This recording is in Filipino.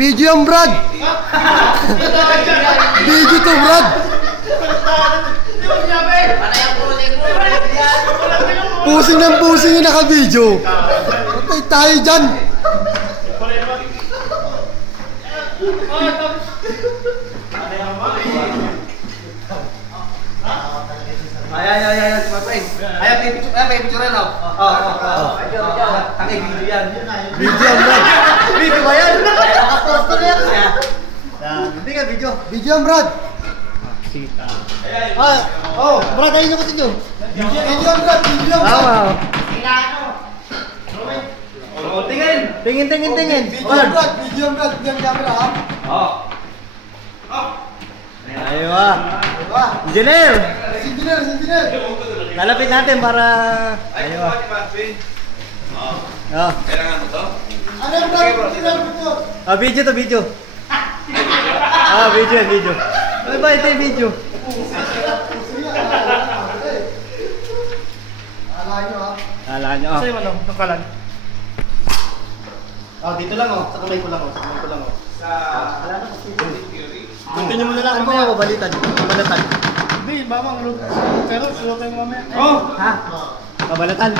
Video yung Brad. Video to Brad. Pusing ng pusing yung naka-video. Patay tayo dyan. Ay, sumatay. Ay, picture na. Takay video yan. Video yung Brad. Video ba yan? Nakaposto na yan. Hindi ka video. Video yung Brad. Brad, ayun yung kasi nyo. Video yung Brad. Video yung Brad. Tingin. Video yung Brad. Video yung Brad. Video yung camera ha. Aywa. Engineer. Engineer. Lalapit natin para... Aywa. Kailangan mo to? Ano yung Brad? Video to video. Video. Ano ba ito yung video? Ala nyo. Sa'yo ano? Itong kalan? Dito lang sa kamay ko lang Dito nyo muna lang. Ano ba babalitan? Hindi, mamang pero sulat tayo mamaya. Ha? Babalatan.